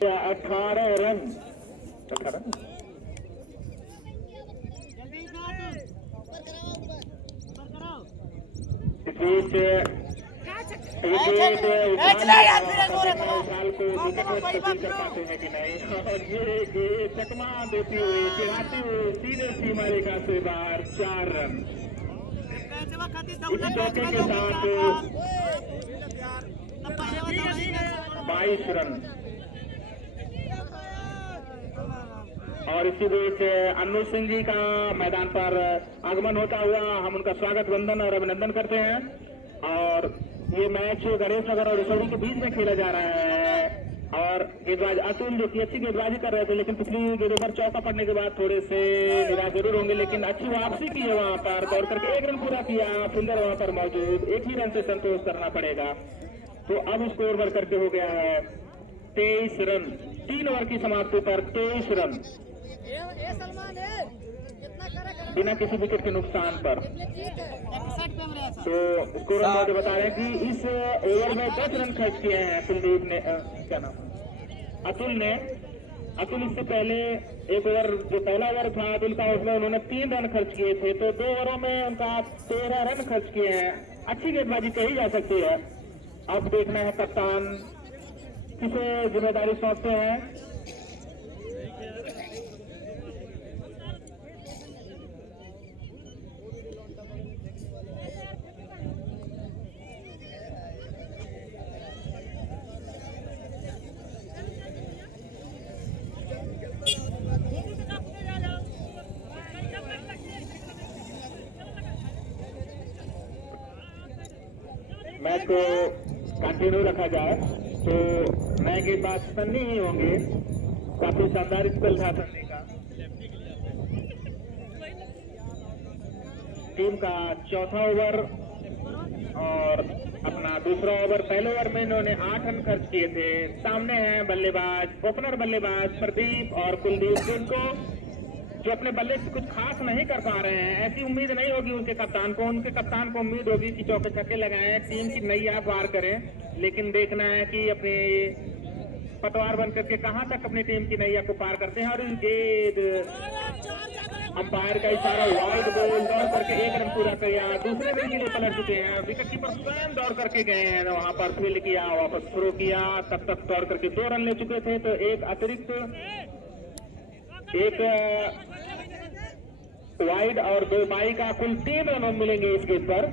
18 run. इस बीच wicket को wicket में तब्दील कर पाते हैं कि नहीं, और ये चकमा देती हुई चिढ़ाती हुई सीधे सीमा रेखा से बाहर 4 रन। इस चौके के साथ 22 रन। और इसी बीच अनु सिंह जी का मैदान पर आगमन होता हुआ हम उनका स्वागत वंदन और अभिनंदन करते हैं। और ये मैच गणेश नगर और रिसोड़ी के बीच में खेला जा रहा है। और गेंदबाज अतुल जो कि अच्छी गेंदबाजी कर रहे थे, लेकिन पिछली गेंदों पर चौका पड़ने के बाद थोड़े से निराश जरूर होंगे, लेकिन अच्छी वापसी की है वहां पर, दौड़ करके 1 रन पूरा किया। फील्डर वहां पर मौजूद, 1 ही रन से संतोष करना पड़ेगा। तो अब स्कोर बढ़ करके हो गया है 23 रन। 3 ओवर की समाप्ति पर 23 रन बिना किसी विकेट के नुकसान पर। तो स्कोर मुझे बता रहे हैं कि इस ओवर में 10 रन खर्च किए हैं कुलदीप ने, क्या नाम, अतुल इससे पहले एक ओवर जो पहला ओवर था अतुल का, उसमें उन्होंने 3 रन खर्च किए थे। तो 2 ओवरों में उनका 13 रन खर्च किए हैं। अच्छी गेंदबाजी कही जा सकती है। अब देखना है कप्तान किसे जिम्मेदारी सौंपते हैं। मैच को कंटिन्यू रखा जाए तो नए गेंदबाज सन्नी ही होंगे। काफी शानदार स्पेल था सन्नी का। टीम का चौथा ओवर और अपना दूसरा ओवर। पहले ओवर में इन्होंने 8 रन खर्च किए थे। सामने हैं बल्लेबाज, ओपनर बल्लेबाज प्रदीप और कुलदीप, जिनको जो अपने बल्ले से कुछ खास नहीं कर पा रहे हैं। ऐसी उम्मीद नहीं होगी उनके कप्तान को उम्मीद होगी कि चौके छक्के लगाएं, टीम की नैया पार करें। लेकिन देखना है कि अपने पटवार बन करके कहां तक अपनी टीम की नैया को पार करते हैं। और इस गेंद अंपायर का इशारा, वाइड बॉल, दौड़ करके 1 रन पूरा किया। दूसरे दिन के लिए पलट चुके हैं। विकेट कीपर स्वयं दौड़ करके गए हैं, वहां पर फील्ड किया, वापस थ्रो किया, तब तक दौड़ करके 2 रन ले चुके थे। तो एक अतिरिक्त, एक वाइड और 2 बाई का कुल 3 रन मिलेंगे इस गेंद पर।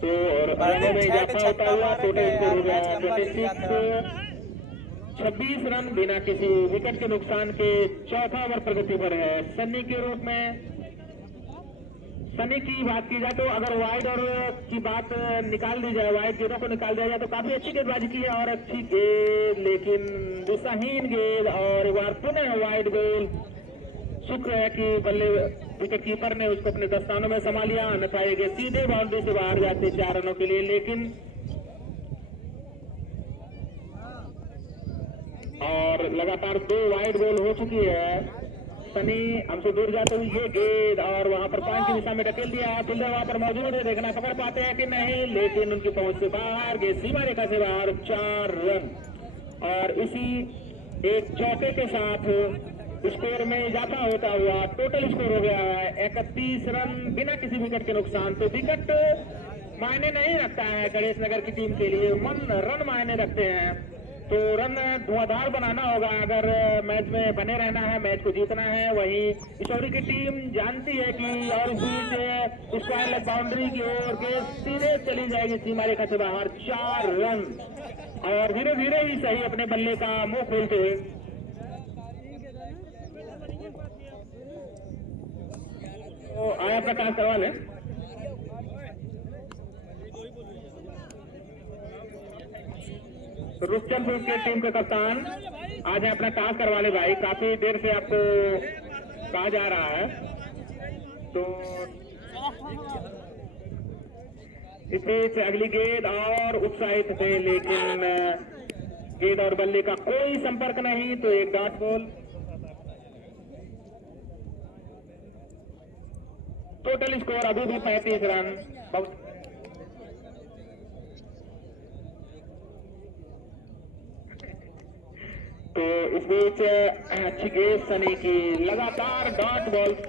तो रनों में इजाफा होता हुआ टोटल स्कोर हो गया 26 रन बिना किसी विकेट के नुकसान के। चौथा ओवर प्रगति पर है सन्नी के रूप में। सन्नी की बात की जाए तो अगर वाइड और की बात निकाल दी जाए, वाइड गेंदों को निकाल दिया जाए तो काफी अच्छी गेंदबाजी की है और अच्छी गेंद, लेकिन दिशाहीन गेंद और एक बार पुनः वाइड बॉल। शुक्र है कि बल्ले विकेट कीपर ने उसको अपने दस्तानों में संभाल लिया, अन्यथा ये सीधे बाउंड्री से बाहर जाते 4 रनों के लिए। लेकिन और लगातार 2 वाइड बॉल हो चुकी है। सनी हमसे दूर जाते हुए ये गेंद और वहां पर पॉइंट की दिशा में ढकेल दिया। फील्डर वहां पर मौजूद है, देखना पकड़ पाते हैं कि नहीं, लेकिन उनकी पहुंच से बाहर, गेंद सीमा रेखा से बाहर। 4 रन और इसी एक चौके के साथ स्कोर में इजाफा होता हुआ टोटल स्कोर हो गया है 31 रन बिना किसी विकेट के नुकसान। तो विकेट मायने नहीं रखता है गणेश नगर की टीम के लिए, रन मायने रखते हैं। तो रन धुआंधार बनाना होगा अगर मैच में बने रहना है, मैच को जीतना है। वहीं किशोरी की टीम जानती है कि और इस बीच स्क्वायर लेग बाउंड्री की ओर के सीधे चली जाएगी सीमा रेखा से बाहर। 4 रन और धीरे धीरे ही सही अपने बल्ले का मुंह खोलते हुए तो आया प्रकाश करवा लें। तो रुपचंदपुर की टीम के कप्तान आज अपना टास्क करवा ले भाई, काफी देर से आपको कहा जा रहा है। तो इस बीच अगली गेंद और उत्साहित थे, लेकिन गेंद और बल्ले का कोई संपर्क नहीं। तो एक डॉट बॉल। टोटल स्कोर अभी भी 35 रन। इस बीच अच्छी गेंद सनी की, लगातार डॉट बॉल्स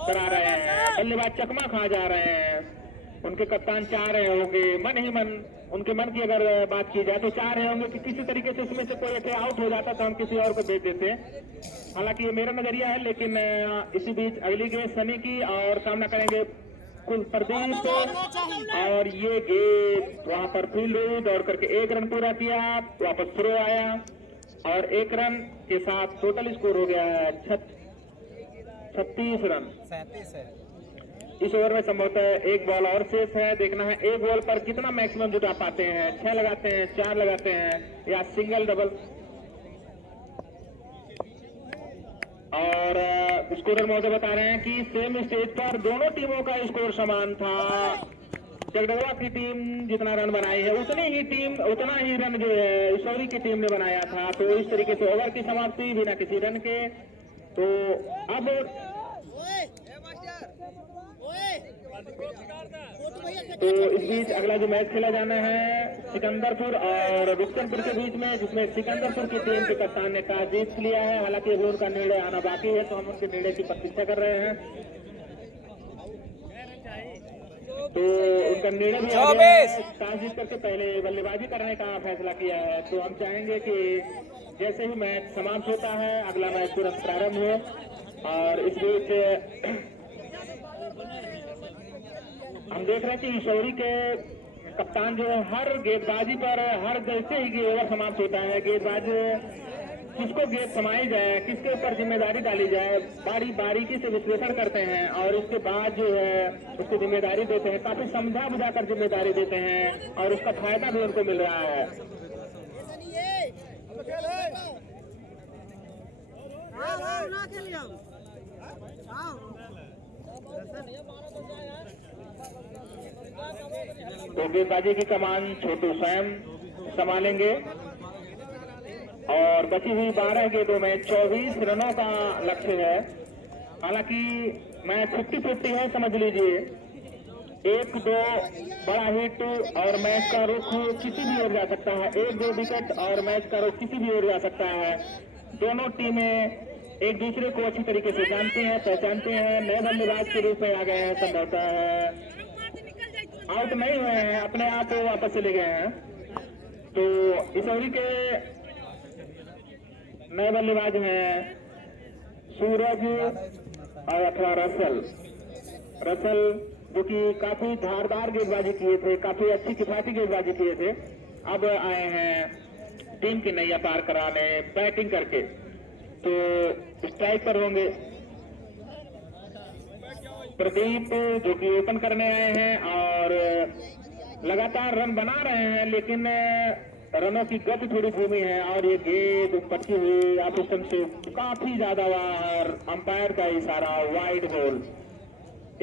करा रहे हैं, बल्लेबाज चकमा खा जा रहे हैं। उनके कप्तान चाह रहे होंगे, मन ही मन उनके मन की अगर बात की जाए तो चाह रहे होंगे कि किसी तरीके से उसमें से कोई ऐसे आउट हो जाता तो हम किसी और को भेज देते। हालांकि ये मेरा नजरिया है, लेकिन इसी बीच अगली गेंद सनी की और सामना करेंगे कुलप्रदीप, और ये गेंद वहां पर फील्ड हुई, दौड़ करके 1 रन पूरा किया, वापस थ्रो आया और 1 रन के साथ टोटल स्कोर हो गया है 36 रन। इस ओवर में संभवतः 1 बॉल और शेष है, देखना है 1 बॉल पर कितना मैक्सिमम जुटा पाते हैं, 6 लगाते हैं, 4 लगाते हैं या सिंगल डबल। और स्कोरर महोदय बता रहे हैं कि सेम स्टेज पर दोनों टीमों का स्कोर समान था। जगदलवा की टीम जितना रन बनाई है उतना ही रन जो है इसौरी की टीम ने बनाया था। तो इस तरीके से ओवर की समाप्ति बिना किसी रन के। तो अब इस बीच अगला जो मैच खेला जाना है सिकंदरपुर और रुस्तमपुर के बीच में, जिसमें सिकंदरपुर की टीम के कप्तान ने टॉस जीत लिया है। हालांकि अभी उनका निर्णय आना बाकी है, तो हम उनके निर्णय की प्रतीक्षा कर रहे हैं। तो उनका निर्णय भी आ गया है, टॉस जीत करके पहले बल्लेबाजी करने का फैसला किया है। तो हम चाहेंगे कि जैसे ही मैच समाप्त होता है अगला मैच तुरंत प्रारंभ हो। और इस बीच हम देख रहे हैं कि इसौरी के कप्तान जो है हर गेंदबाजी पर, हर जैसे ही ओवर समाप्त होता है, गेंदबाज किसको गेंद समाई जाए, किसके ऊपर जिम्मेदारी डाली जाए, बारीकी से विश्लेषण करते हैं और उसके बाद जो है उसको जिम्मेदारी देते हैं, काफी समझा बुझा कर जिम्मेदारी देते हैं और उसका फायदा भी उनको मिल रहा है। तो गेंदबाजी की कमान छोटू स्वयं संभालेंगे और बची हुई 12 गेंदों में 24 रनों का लक्ष्य है। हालांकि मैच 50-50 है, समझ लीजिए 1-2 बड़ा हिट और मैच का रुख किसी भी ओर जा सकता है, 1-2 विकेट और मैच का रुख किसी भी ओर जा सकता है। दोनों टीमें एक दूसरे को अच्छी तरीके से जानते हैं, पहचानते हैं, नए बल्लेबाज के रूप में आ गए हैं, संभवतः आउट नहीं हुए हैं, अपने आप वापस चले गए हैं। तो इसौरी के नए बल्लेबाज हैं सूरज और अथवा रसल, जो कि काफी धारदार गेंदबाजी किए थे, काफी अच्छी किफायती गेंदबाजी किए थे, अब आए हैं टीम की नैया पार कराने बैटिंग करके। तो स्ट्राइक पर होंगे प्रदीप जो कि ओपन करने आए हैं और लगातार रन बना रहे हैं, लेकिन रनों की गति थोड़ी धीमी है और ये गेंद पटकी हुई ऑपोजिशन से काफी ज्यादा बाहर, अंपायर का इशारा, वाइड बॉल।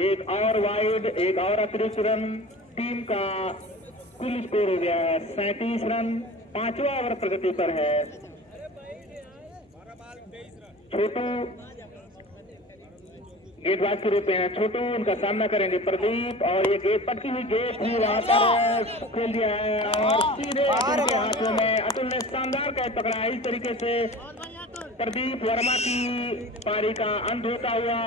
एक और वाइड, एक और अतिरिक्त रन, टीम का कुल स्कोर हो गया है 37 रन, 5वां ओवर प्रगति पर है। छोटू गेंदबाज के रूप में है, छोटू उनका सामना करेंगे प्रदीप और ये गेंद पटकी हुई गेंद भी वहां पर खेल दिया है और सीधे अतुल के हाथों में, अतुल ने शानदार कैच पकड़ा। इस तरीके से प्रदीप वर्मा की पारी का अंत होता हुआ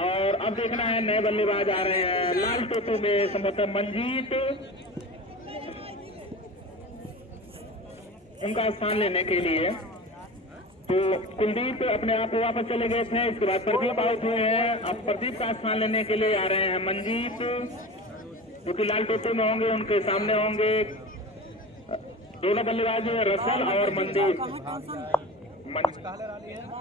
और अब देखना है नए बल्लेबाज आ रहे हैं लाल टोपी में, संभवतः मंजीत उनका स्थान लेने के लिए। तो कुलदीप अपने आप वापस चले गए थे, इसके बाद प्रदीप आउट हुए हैं, अब प्रदीप का स्थान लेने के लिए आ रहे हैं मंजीत, जो कि लाल टोपी में होंगे, उनके सामने होंगे दोनों बल्लेबाज रसल और मंदीप।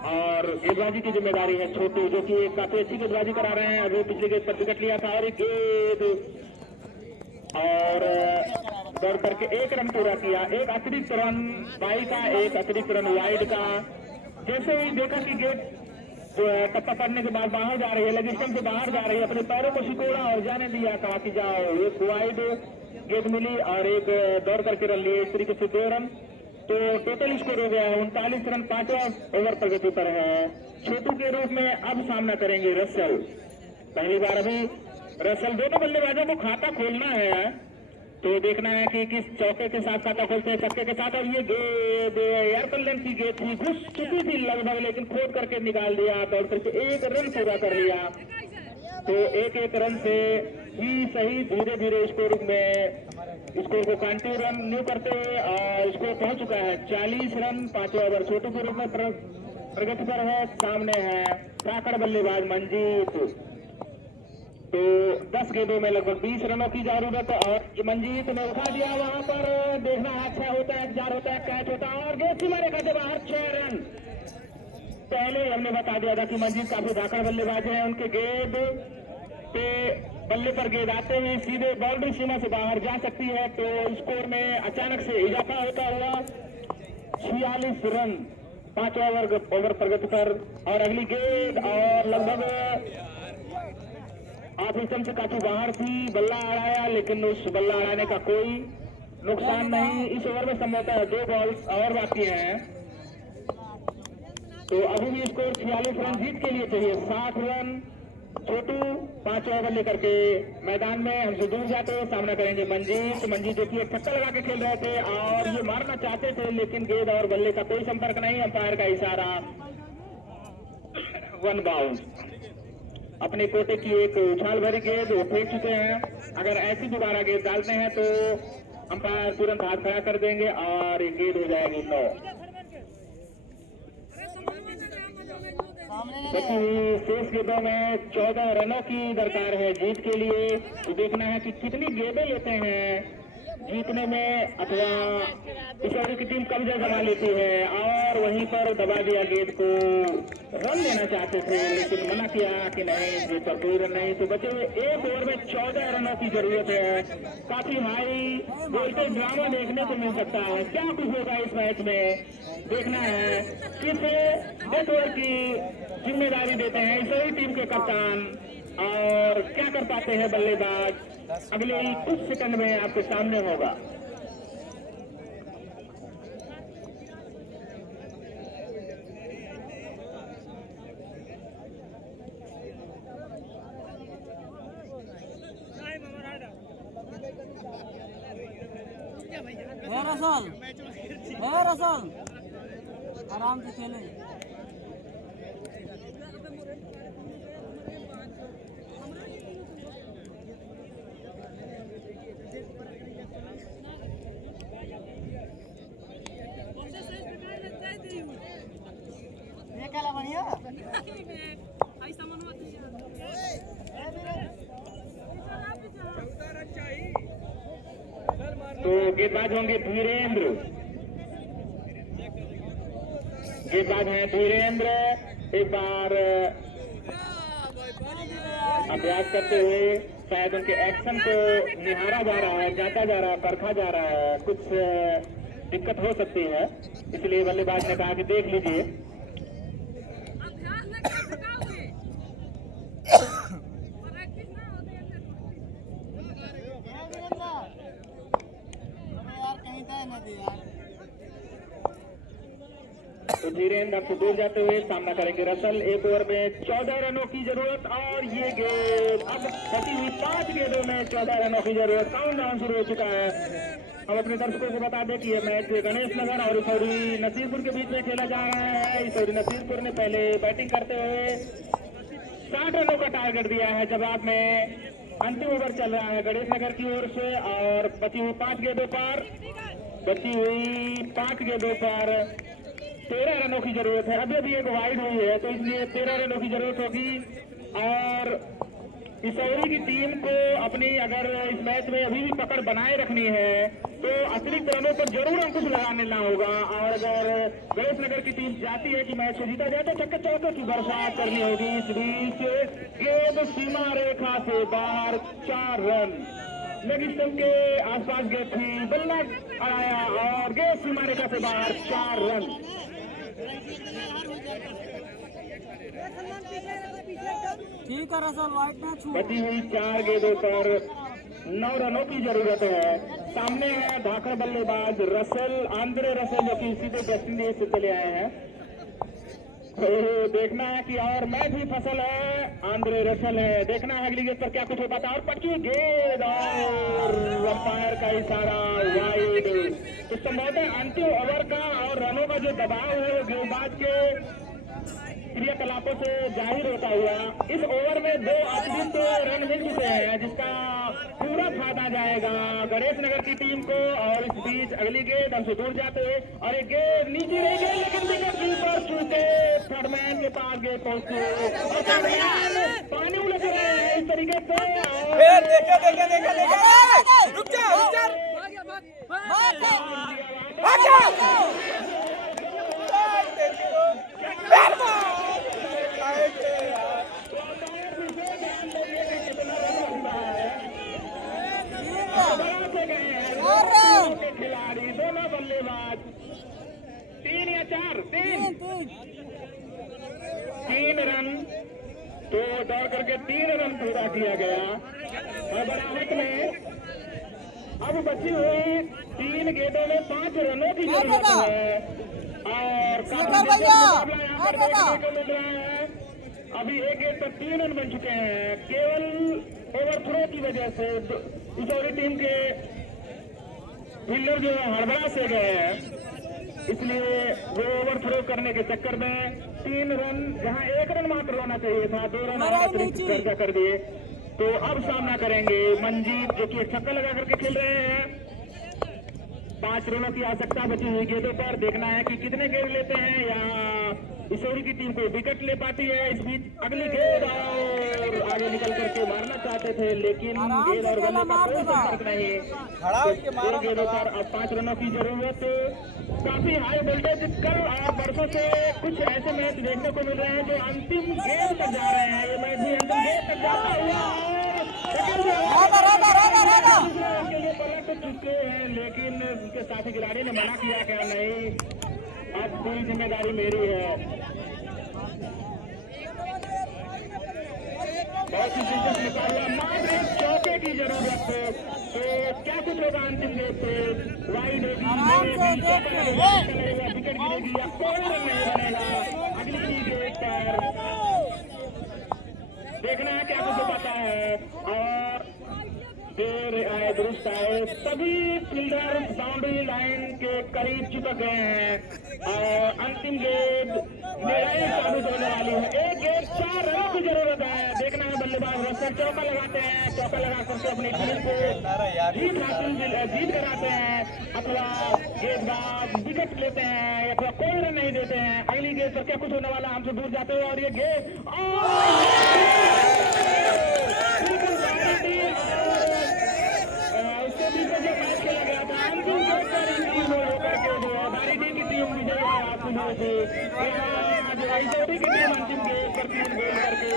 और गेंदबाजी की जिम्मेदारी है छोटू, जो कि काफी अच्छी गेंदबाजी करा रहे हैं, अभी पिछले गेंद पर विकेट लिया था और एक गेंद और दौड़ करके 1 रन पूरा किया, एक अतिरिक्त रन बाई का, एक अतिरिक्त रन वाइड का। जैसे ही देखा कि गेंद जो है टप्पा पड़ने के बाद बाहर जा रही है, लेग स्टंप से बाहर जा रही है, अपने पैरों को सिकोड़ा और जाने दिया, कहा कि जाओ, एक वाइड गेंद मिली और एक दौड़ करके रन लिए, इस तरीके से 2 रन। तो टोटल स्कोर हो गया है 39 रन, 5वां ओवर प्रगति पर है। छोटू के रूप में अब सामना करेंगे रसल, पहली बार अभी रसल, दोनों बल्लेबाजों को खाता खोलना है तो देखना है कि किस चौके के साथ खाता खोलते हैं, छक्के के साथ। और ये गेंद एयरकल लेंथ की गेंद थी, घुस चुकी थी लगभग, लेकिन खोद करके निकाल दिया। दौड़ करके 1 रन पूरा कर लिया। तो 1-1 रन से ही सही धीरे धीरे स्कोर को कंटिन्यू करते हुए और स्कोर पहुंच चुका है 40 रन। 5वां ओवर छोटू के रूप में प्रगति पर है। सामने है प्राकड़ बल्लेबाज मंजीत। तो 10 गेंदों में लगभग 20 रनों की जरूरत है और मंजीत ने उठा दिया। वहां पर देखना अच्छा होता है, इंतजार होता है, कैच होता है और गेंद सीमा रेखा से बाहर। 6 रन। पहले हमने बता दिया था कि मंजीत काफी धाकड़ बल्लेबाज है। उनके गेंद पे बल्ले पर गेंद आते हुए सीधे बाउंड्री सीमा से बाहर जा सकती है। तो स्कोर में अचानक से इजाफा होता हुआ 46 रन 5वां ओवर प्रगति पर। और अगली गेंद और लगभग ऑफ स्टंप से काफी बाहर थी। बल्ला अड़ाया, लेकिन उस बल्ला अड़ाने का कोई नुकसान नहीं। इस ओवर में संभवतः 2 बॉल्स और बाकी हैं। तो अभी भी स्कोर 46 रन जीत के लिए चाहिए। 60 रन छोटू 5वां ओवर लेकर के मैदान में हमसे दूर जाते हुए सामना करेंगे मंजीत जो कि एक छक्का लगा के खेल रहे थे और ये मारना चाहते थे, लेकिन गेंद और बल्ले का कोई संपर्क नहीं। अंपायर का इशारा 1 बाउंस। अपने कोटे की एक उछाल भरी गेंद वो फेंक चुके हैं। अगर ऐसी दोबारा गेंद डालते हैं तो अंपायर तुरंत हाथ खड़ा कर देंगे और गेंद हो जाएगी 9। शेष गेंदों में 14 रनों की दरकार है जीत के लिए। तो देखना है कि कितनी गेंदें लेते हैं जीतने में, अथवा पिछौड़ी की टीम कब्जा जमा लेती है। और वहीं पर दबा दिया गेंद को। रन लेना चाहते थे लेकिन मना किया कि नहीं, गेंद पर कोई रन नहीं। तो बचे हुए 1 ओवर में 14 रनों की जरूरत है। काफी हाई वोल्टेज ड्रामा देखने को मिल सकता है। क्या कुछ होगा इस मैच में, देखना है। किसे डेथ ओवर की जिम्मेदारी देते हैं इस टीम के कप्तान और क्या कर पाते हैं बल्लेबाज, अगले ही कुछ सेकंड में आपके सामने होगा। रसल आराम से खेले। बढ़िया तो गेंदबाज होंगे धीरेन्द्र। गेंदबाज है धीरेन्द्र। एक बार अभ्यास करते हुए शायद उनके एक्शन को निहारा जा रहा है, जांचा जा रहा है, परखा जा रहा है। कुछ दिक्कत हो सकती है, इसलिए बल्लेबाज ने कहा कि देख लीजिए। तो धीरेन्द्र आपको दूर जाते हुए सामना करेंगे रसल। 1 ओवर में 14 रनों की जरूरत और ये गेंद अब बची हुई 5 गेंदों में 14 रनों की जरूरत। काउंटडाउन शुरू हो चुका है। हम अपने दर्शकों को बता दें कि यह मैच गणेश नगर और इसौरी नसीरपुर के बीच में खेला जा रहा है। इसौरी नसीरपुर ने पहले बैटिंग करते हुए 60 रनों का टारगेट दिया है। जवाब में अंतिम ओवर चल रहा है गणेश नगर की ओर से और बची हुई 5 गेंदों पर 13 रनों की जरूरत है। अभी अभी एक वाइड हुई है तो इसलिए 13 रनों की जरूरत होगी। और इसौरी की टीम को अपनी अगर इस मैच में अभी भी पकड़ बनाए रखनी है तो अतिरिक्त रनों पर जरूर अंकुश लगाने ना होगा। और अगर गणेश नगर की टीम चाहती है कि मैच को जीता जाए तो छक्के चौके की बरसात करनी होगी। इस बीच गेंद सीमा रेखा से बाहर 4 रन। लेग स्टंप के आसपास गेंद थी, बल्ला अड़ाया और गेंद सीमा रेखा से बाहर 4 रन। ठीक है रसल, वाइट ना छू। बची हुई 4 गेंदों पर 9 रनों की जरूरत है। सामने है धाकड़ बल्लेबाज रसल, आंद्रे रसल, जो कि सीधे वेस्ट इंडीज से चले आए हैं। तो देखना है कि और मैच भी फसल है, आंद्रे रसल है। देखना है अगली गेंद पर क्या कुछ हो पाता है। और पटकी गेंद और अंपायर का इशारा वाइड। तो संभवतः अंतिम ओवर का और रनों का जो दबाव है वो गेंदबाज के क्रियाकलापों से जाहिर होता हुआ इस ओवर में 2 अतिरिक्त रन मिल चुके हैं, जिसका पूरा फायदा जाएगा गणेश नगर की टीम को। और इस बीच अगली गेंद हमसे दूर जाते हुए और एक गेंद नीचे रह गई, लेकिन विकेट कीपर छूटे थर्डमैन के पास गेंद पहुंचे और थर्डमैन पानी उलझ रहे हैं इस तरीके से। रुक जा खिलाड़ी दोनों बल्लेबाज 3 या 4 3 रन तो दौड़ करके 3 रन पूरा किया गया। और बराबर में अब बची हुई 3 गेंदों में 5 रनों की जरूरत है और काफी मुकाबला यहाँ पर देखने को मिल रहा है। अभी एक गेंद पर 3 रन बन चुके हैं। केवल ओवरथ्रो की वजह से दूसरी टीम के फील्डर जो है हड़बड़ा से गए हैं, इसलिए वो ओवरथ्रो करने के चक्कर में 3 रन जहां 1 रन मात्र होना चाहिए था, 2 रन अतिरिक्त कब्जा कर दिए। तो अब सामना करेंगे मंजीत, जो कि एक छक्का लगा करके खेल रहे हैं। 5 रनों की आवश्यकता बची हुई गेंदों पर। देखना है कि कितने गेंद लेते हैं या इसोरी की टीम को विकेट ले पाती है। इस बीच अगली गेंद और आगे निकल करके मारना चाहते थे, लेकिन गेंद और बल्ले का कोई संपर्क नहीं। तो 2 गेंदों पर अब 5 रनों की जरूरत। काफी हाई वोल्टेज कल और बरसों से कुछ ऐसे मैच देखने को मिल रहे हैं जो अंतिम गेंद तक जा रहे हैं। ये मैच भी अंतिम गेंद तक जाता हुआ के लिए पलट चुके हैं, लेकिन उसके साथी खिलाड़ी ने मना किया क्या नहीं, अब पूरी जिम्मेदारी मेरी है। बहुत ही दिलचस्प मुकाबला, मात्र एक चौके की जरूरत है। तो क्या कुछ होगा अंतिम गेंद पे, वाइड होगी, विकेट गिरेगी या कोई रन नहीं बनेगा। अगली गेंद पर देखना है क्या कुछ हो पाता है। और देर आए दुरुस्त आए, सभी फील्डर बाउंड्री लाइन के करीब चिपक गए हैं और अंतिम गेंद लड़ाई साबित होने वाली है। एक गेंद 4 रनों की जरूरत है। देखना है बल्लेबाज रसल चौका लगाते हैं, चौका लगा करके अपनी टीम को जीत कराते हैं, अथवा गेंदबाज विकेट लेते हैं अथवा कोई रन नहीं देते हैं। अगली गेंद पर क्या कुछ होने वाला, हमसे दूर जाते हुए और ये गेंद उसके बीच में जो मैच खेला गया था अंतिम गेंद पर होकर के जो हमारी टीम की टीम विजय हासिल हुई थी। इसोरी की टीम अंतिम गेंद पर 3 गोल करके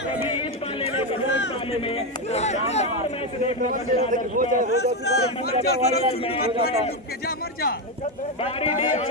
कभी इस पाले में कभी उस पाले में शानदार मैच देखने को मिला। बारी डी और